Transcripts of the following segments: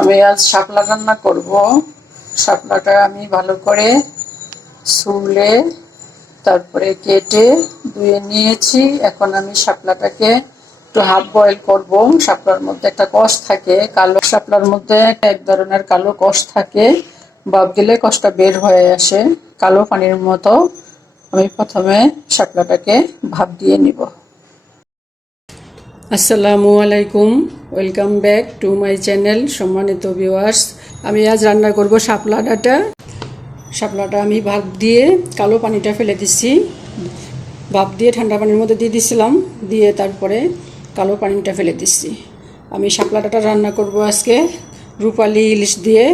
আমি আজ শাপলা রান্না করব। শাপলাটা আমি ভালো করে ছুলে তারপরে কেটে ধুয়ে নিয়েছি। এখন আমি শাপলাটাকে একটু হাফ বয়েল করব। শাপলার মধ্যে একটা কষ থাকে, কালো শাপলার মধ্যে এক ধরনের কালো কষ থাকে, ভাপ দিলে কষটা বের হয়ে আসে কালো পানির মতো। আমি প্রথমে শাপলাটাকে ভাপ দিয়ে নিব। আসসালামু আলাইকুম, welcome back to my channel. সম্মানিত ভিউয়ার্স, আমি আজ রান্না করব শাপলা ডাঁটা। শাপলাটা আমি ভাপ দিয়ে কালো পানিটা ফেলে দিচ্ছি। ভাপ দিয়ে ঠান্ডা পানির মধ্যে দিয়ে দিছিলাম, দিয়ে তারপরে কালো পানিটা ফেলে দিচ্ছি। আমি শাপলা ডাঁটা রান্না করব আজকে রূপালি ইলিশ দিয়ে।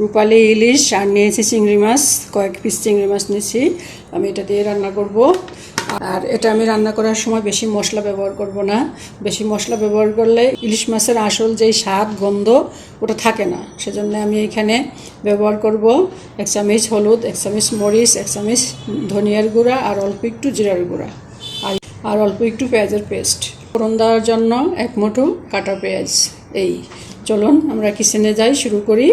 রূপালি ইলিশ আর নিয়েছি চিংড়ি মাছ, কয়েক পিস চিংড়ি মাছ নিয়েছি। আমি এটা দিয়ে রান্না করব। আর এটা আমি রান্না করার সময় বেশি মশলা ব্যবহার করব না। বেশি মশলা ব্যবহার করলে ইলিশ মাছের আসল যেই স্বাদ গন্ধ ওটা থাকে না। সেজন্য আমি এখানে ব্যবহার করব 1 চামচ হলুদ, 1 চামচ মরিচ, 1 চামচ ধনিয়ার গুঁড়া আর অল্প একটু জিরার গুঁড়া আর অল্প একটু পেঁয়াজের পেস্ট। ফোড়ন দেওয়ার জন্য 1 মুঠো কাটা পেঁয়াজ। এই চলুন আমরা কিচেনে যাই, শুরু করি।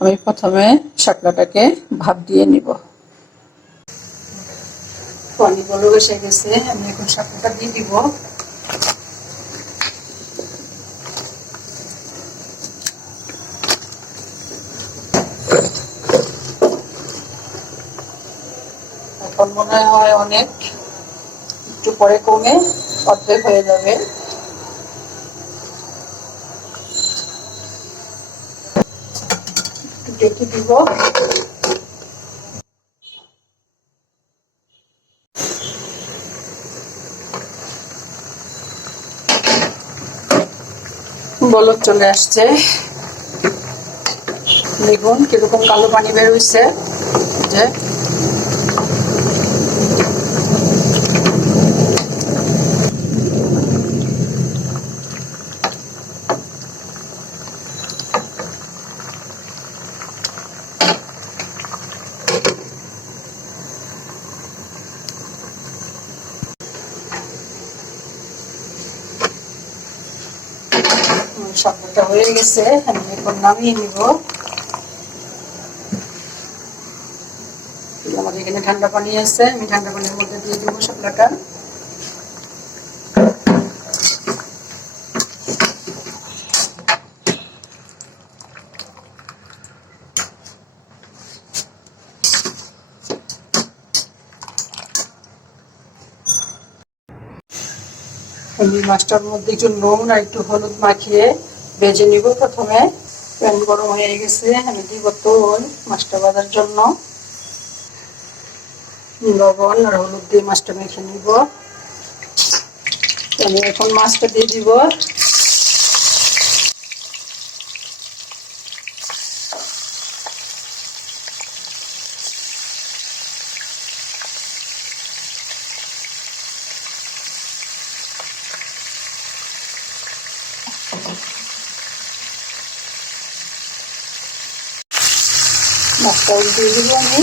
আমি প্রথমে শাপলাটাকে ভাপ দিয়ে নিব। পানিগুলো এসে গেছে, আমি এখন শাপলাটা দিয়ে দিব। এখন মনে হয় অনেক, একটু পরে কমে অর্ধেক হয়ে যাবে। একটু ডেকে দিব। বলক চলে আসছে, দেখুন কিরকম কালো পানি বের হয়েছে। যে শাপলাটা হয়ে গেছে, আমি এখন নামিয়ে নিব। আমাদের এখানে ঠান্ডা পানি আছে, আমি ঠান্ডা পানির মধ্যে দিয়ে দিব শাপলাটা। আমি মাছটার মধ্যে একটু নুন আর একটু হলুদ মাখিয়ে ভেজে নিব। প্রথমে প্যান গরম হয়ে গেছে, আমি দিব তেল মাছটা ভাজার জন্য। লবণ আর হলুদ দিয়ে মাছটা মেখে নিব। আমি এখন মাছটা দিয়ে দিব। মাছটা উল্টিয়ে দিব আমি।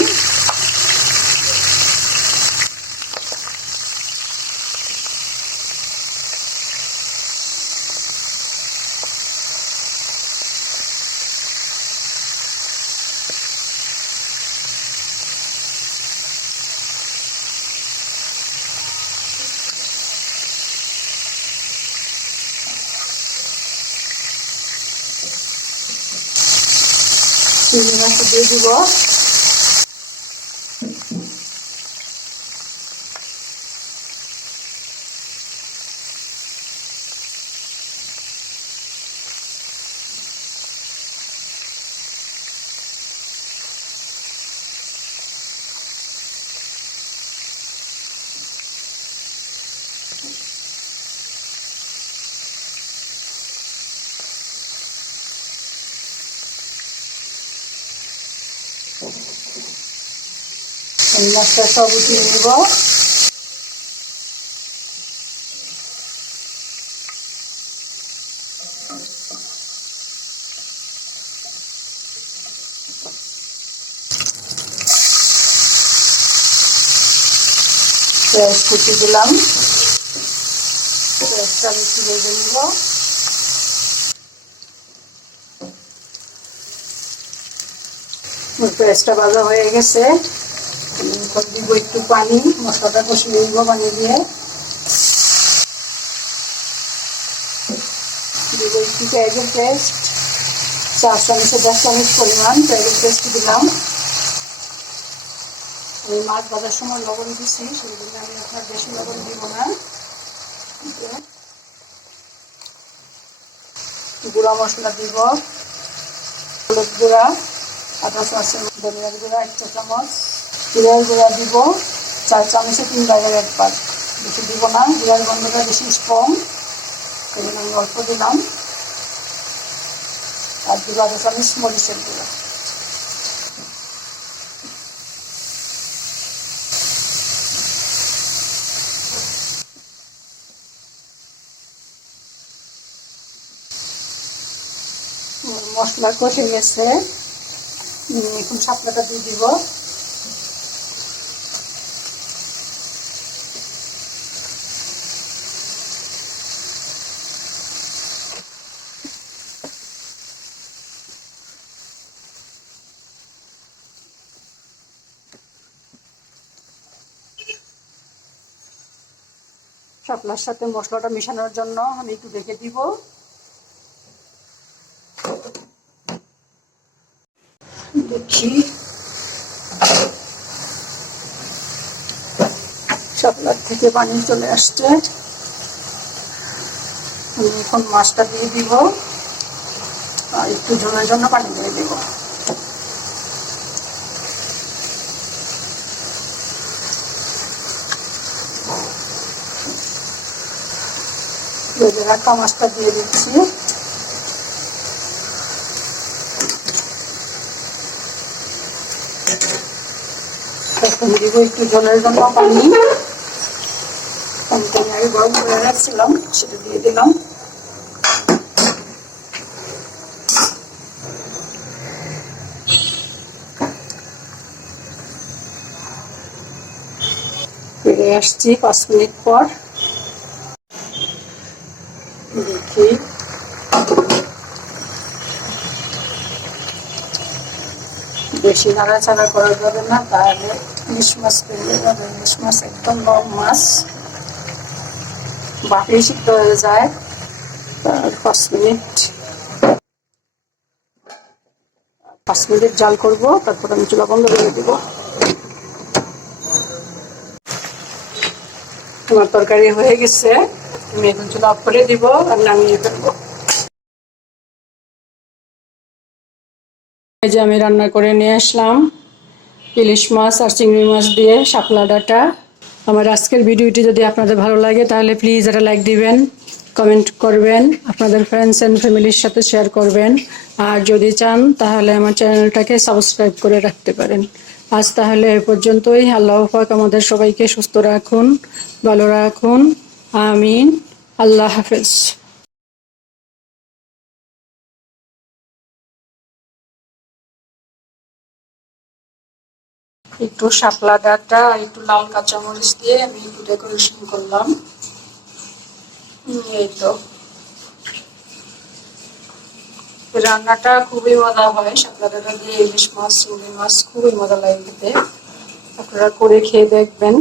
চিংড়ি মাছটা দিয়ে দিব। মাছটা সব উঠিয়ে নেব। পেঁয়াজ কুচি দিলাম, পেঁয়াজটা আমি একটু ভেজে নিব। পেঁয়াজটা ভাজা হয়ে গেছে, এখন দিব একটু পানি, মশলাটা কষিয়ে নিব পানি দিয়ে। দিব একটু পেঁয়াজের পেস্ট, 4 চামচে 10 চামচ পরিমাণ পেঁয়াজের পেস্ট দিলাম। আমি মাছ ভাজার সময় লবণ দিচ্ছি, সেই জন্য আমি আপনার বেশি লবণ দিব না। গুঁড়া মশলা দিব, হলুদ গুঁড়া আধা চামচ, ধনিয়ার গুঁড়া 1 চা চামচ, জিরার গুঁড়া দিব 4 চামচে 3 ভাগের 1 ভাগ, বেশি দিব না, জিরার গন্ধটা বেশি স্ট্রং, সেই জন্য আমি অল্প দিলাম। আর দিব আধা চামচ মরিচের গুঁড়া। মশলা কষে গেছে, এখন শাপলাটা দিয়ে দিব। শাপলার সাথে মশলাটা মেশানোর জন্য আমি একটু ঢেকে দিব। দেখি শাপলার থেকে পানি চলে আসছে, আমি এখন মাছটা দিয়ে দিব আর একটু ঝোলের জন্য পানি দিয়ে দিব। ভেজে রাখা মাছটা দিয়ে দিচ্ছি। এখন দিব একটু ঝোলের জন্য পানি, পানিটা আমি আগে গরম করে রাখছিলাম, সেটা দিয়ে দিলাম। ফিরে আসছি 5 মিনিট পর, দেখি বেশি নাড়াচাড়া করা যাবে না, তাহলে ইলিশ মাছ পেয়ে যাবে। ইলিশ মাছ একদম নরম মাছ, বাপে সিদ্ধ হয়ে যায়। 5 মিনিট জাল করব, তারপর আমি চুলা বন্ধ করে দিব। আমার তরকারি হয়ে গেছে, আমি এখন চুলা অফ করে দিব আর নামিয়ে ফেলবো। এই যে আমি রান্না করে নিয়ে আসলাম ইলিশ মাছ আর চিংড়ি মাছ দিয়ে শাপলা ডাঁটা। আমার আজকের ভিডিওটি যদি আপনাদের ভালো লাগে তাহলে প্লিজ একটা লাইক দিবেন, কমেন্ট করবেন, আপনাদের ফ্রেন্ডস অ্যান্ড ফ্যামিলির সাথে শেয়ার করবেন। আর যদি চান তাহলে আমার চ্যানেলটাকে সাবস্ক্রাইব করে রাখতে পারেন। আজ তাহলে এ পর্যন্তই। আল্লাহ পাক আমাদের সবাইকে সুস্থ রাখুন, ভালো রাখুন, আমিন। আল্লাহ হাফেজ। একটু শাপলা ডাঁটা আর একটু লাল কাঁচামরিচ দিয়ে আমি একটু ডেকোরেশন করলাম। এই তো রান্নাটা খুবই মজা হয়, শাপলা ডাঁটা দিয়ে ইলিশ মাছ, চিংড়ি মাছ খুবই মজা লাগে খেতে। আপনারা করে খেয়ে দেখবেন।